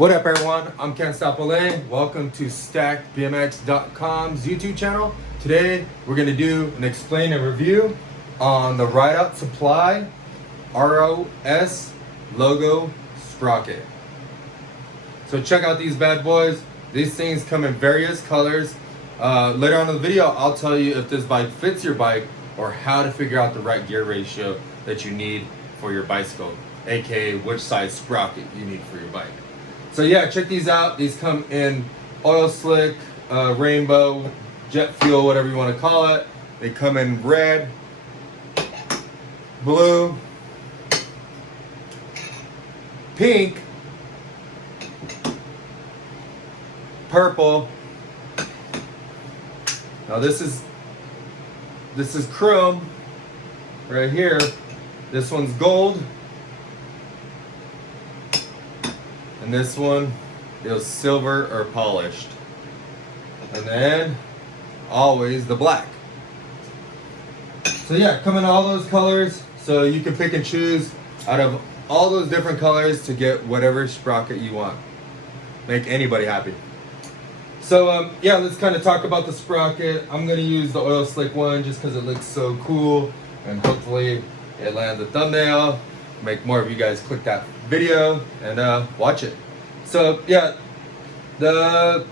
What up, everyone? I'm Can't Stop LA. Welcome to StackBMX.com's YouTube channel. Today, we're going to do an explain and review on the Rideout Supply ROS logo sprocket. So check out these bad boys. These things come in various colors. Later on in the video, I'll tell you if this bike fits your bike or how to figure out the right gear ratio that you need for your bicycle, aka which size sprocket you need for your bike. So yeah, check these out. These come in oil slick, rainbow, jet fuel, whatever you want to call it. They come in red, blue, pink, purple. Now this is chrome right here. This one's gold. And this one is silver or polished. And then always the black. So yeah, come in all those colors. So you can pick and choose out of all those different colors to get whatever sprocket you want. Make anybody happy. So yeah, let's kind of talk about the sprocket. I'm gonna use the oil slick one just because it looks so cool, and hopefully it lands a thumbnail. Make more of you guys click that video and watch it. So yeah, the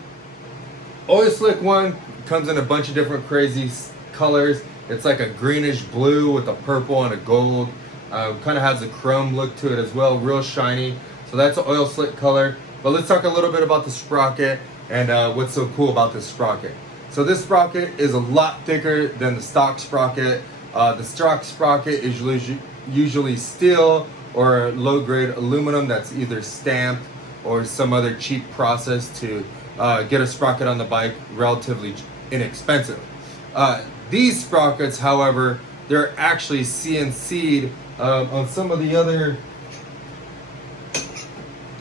oil slick one comes in a bunch of different crazy colors. It's like a greenish blue with a purple and a gold. Kind of has a chrome look to it as well, real shiny. So that's an oil slick color. But let's talk a little bit about the sprocket and what's so cool about this sprocket. So this sprocket is a lot thicker than the stock sprocket. The stock sprocket is usually steel or low-grade aluminum that's either stamped or some other cheap process to get a sprocket on the bike, relatively inexpensive. These sprockets, however, they're actually CNC'd. On some of the other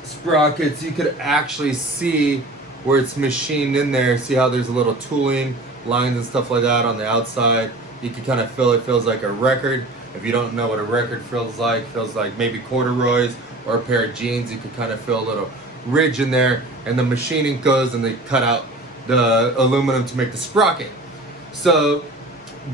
sprockets, you could actually see where it's machined in there. See how there's a little tooling, lines and stuff like that on the outside. You can kind of feel it feels like a record. If you don't know what a record feels like maybe corduroys or a pair of jeans. You can kind of feel a little ridge in there, and the machining goes and they cut out the aluminum to make the sprocket. So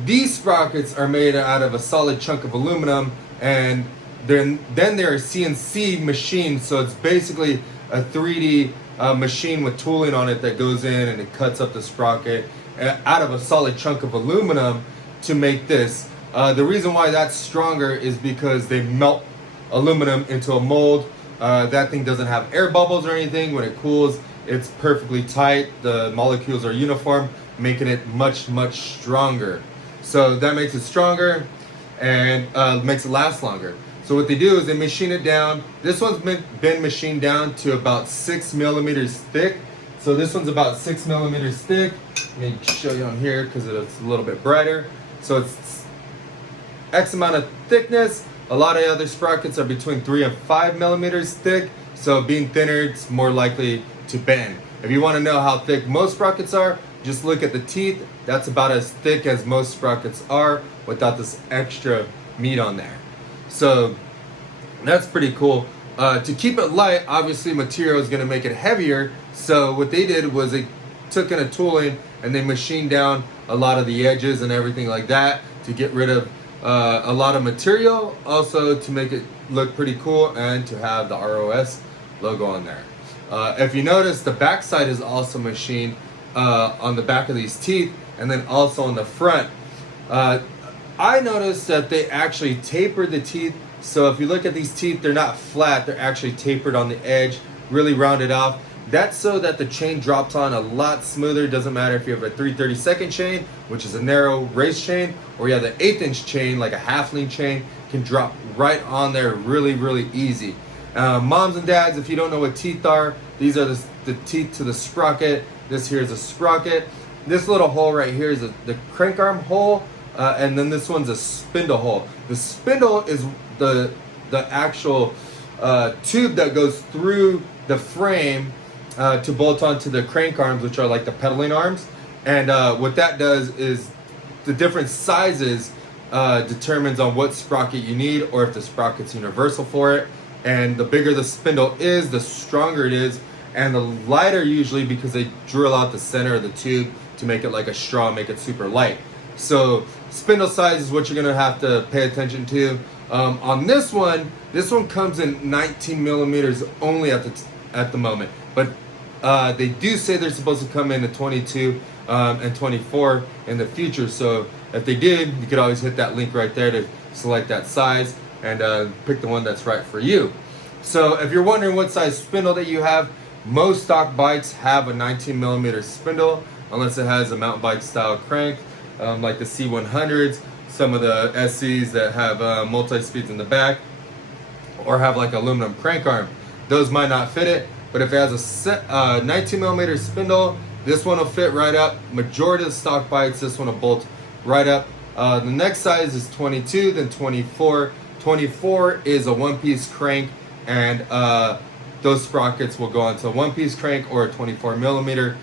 these sprockets are made out of a solid chunk of aluminum, and then they're CNC machined. So it's basically a 3D machine with tooling on it that goes in and it cuts up the sprocket out of a solid chunk of aluminum to make this. The reason why that's stronger is because they melt aluminum into a mold. That thing doesn't have air bubbles or anything. When it cools, it's perfectly tight. The molecules are uniform, making it much, much stronger. So that makes it stronger and makes it last longer. So what they do is they machine it down. This one's been machined down to about 6 millimeters thick. So this one's about 6 millimeters thick. Let me show you on here because it's a little bit brighter. So it's X amount of thickness. A lot of other sprockets are between 3 and 5 millimeters thick. So being thinner, it's more likely to bend. If you want to know how thick most sprockets are, just look at the teeth. That's about as thick as most sprockets are without this extra meat on there. So that's pretty cool. To keep it light, obviously material is going to make it heavier. So what they did was they took in a tooling and they machined down a lot of the edges and everything like that to get rid of a lot of material, also to make it look pretty cool and to have the ROS logo on there. If you notice, the back side is also machined on the back of these teeth, and then also on the front. I noticed that they actually tapered the teeth. So if you look at these teeth, they're not flat, they're actually tapered on the edge, really rounded off. That's so that the chain drops on a lot smoother. Doesn't matter if you have a 3/32 chain, which is a narrow race chain, or you have the 1/8" chain, like a half-lean chain, can drop right on there really, really easy. Moms and dads, if you don't know what teeth are, these are the teeth to the sprocket. This here is a sprocket. This little hole right here is the crank arm hole, and then this one's a spindle hole. The spindle is the actual tube that goes through the frame to bolt onto the crank arms, which are like the pedaling arms. And what that does is the different sizes determines on what sprocket you need, or if the sprocket's universal for it. And the bigger the spindle is, the stronger it is, and the lighter usually, because they drill out the center of the tube to make it like a straw, make it super light. So spindle size is what you're gonna have to pay attention to. On this one comes in 19 millimeters only at the moment, but they do say they're supposed to come in at 22 and 24 in the future. So if they did, you could always hit that link right there to select that size and pick the one that's right for you. So if you're wondering what size spindle that you have, most stock bikes have a 19 millimeter spindle, unless it has a mountain bike style crank, like the C100s, some of the SCs that have multi-speeds in the back, or have like aluminum crank arm. Those might not fit it, but if it has a 19 millimeter spindle, this one will fit right up. Majority of the stock bikes, this one will bolt right up. The next size is 22, then 24. 24 is a one-piece crank, and those sprockets will go onto a one-piece crank or a 24 millimeter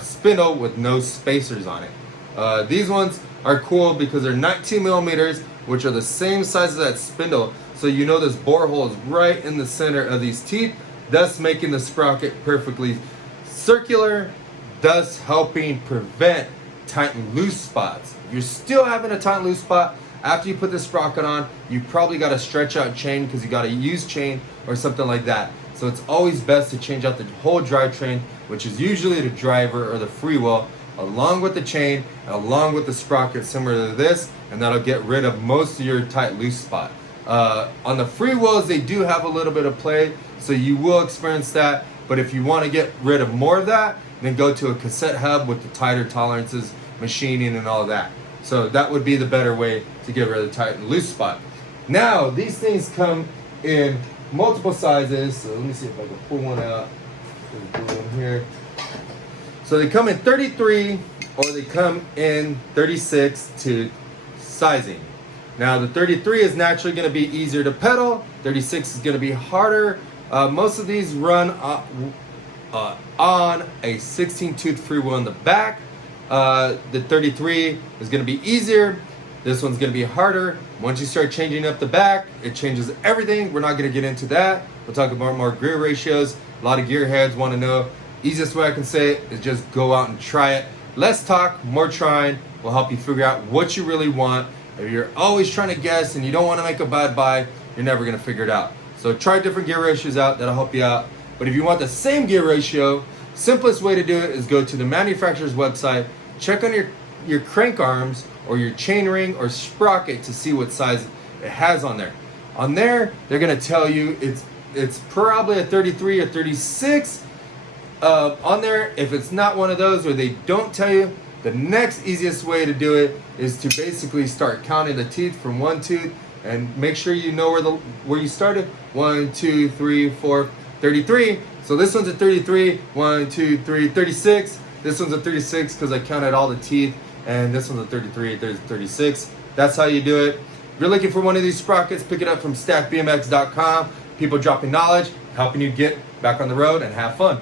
spindle with no spacers on it. These ones are cool because they're 19 millimeters, which are the same size as that spindle. So you know this borehole is right in the center of these teeth, thus making the sprocket perfectly circular, thus helping prevent tight and loose spots. If you're still having a tight and loose spot after you put the sprocket on, you probably got to stretch out chain because you got to use chain or something like that. So it's always best to change out the whole drivetrain, which is usually the driver or the freewheel, along with the chain and along with the sprocket similar to this, and that'll get rid of most of your tight loose spot. On the freewheels, they do have a little bit of play, so you will experience that, but if you want to get rid of more of that, then go to a cassette hub with the tighter tolerances, machining and all that. So that would be the better way to get rid of the tight and loose spot. Now, these things come in multiple sizes, so let me see if I can pull one out. Here. So they come in 33 or they come in 36 to sizing. Now the 33 is naturally going to be easier to pedal, 36 is going to be harder. Most of these run on a 16 tooth freewheel in the back. The 33 is going to be easier. This one's going to be harder. Once you start changing up the back, it changes everything. We're not going to get into that. We'll talk about more gear ratios. A lot of gearheads want to know. Easiest way I can say it is just go out and try it. Less talk, more trying will help you figure out what you really want. If you're always trying to guess and you don't want to make a bad buy, you're never going to figure it out. So try different gear ratios out. That'll help you out. But if you want the same gear ratio, simplest way to do it is go to the manufacturer's website, check on your crank arms or your chain ring or sprocket to see what size it has on there. On there, they're going to tell you it's probably a 33 or 36. On there, if it's not one of those or they don't tell you, the next easiest way to do it is to basically start counting the teeth from one tooth and make sure you know where you started. 1, 2, 3, 4, 33. So this one's a 33. 1, 2, 3, 36. This one's a 36 because I counted all the teeth, and this one's a 33, 36. That's how you do it. If you're looking for one of these sprockets, pick it up from stackbmx.com. People dropping knowledge, helping you get back on the road and have fun.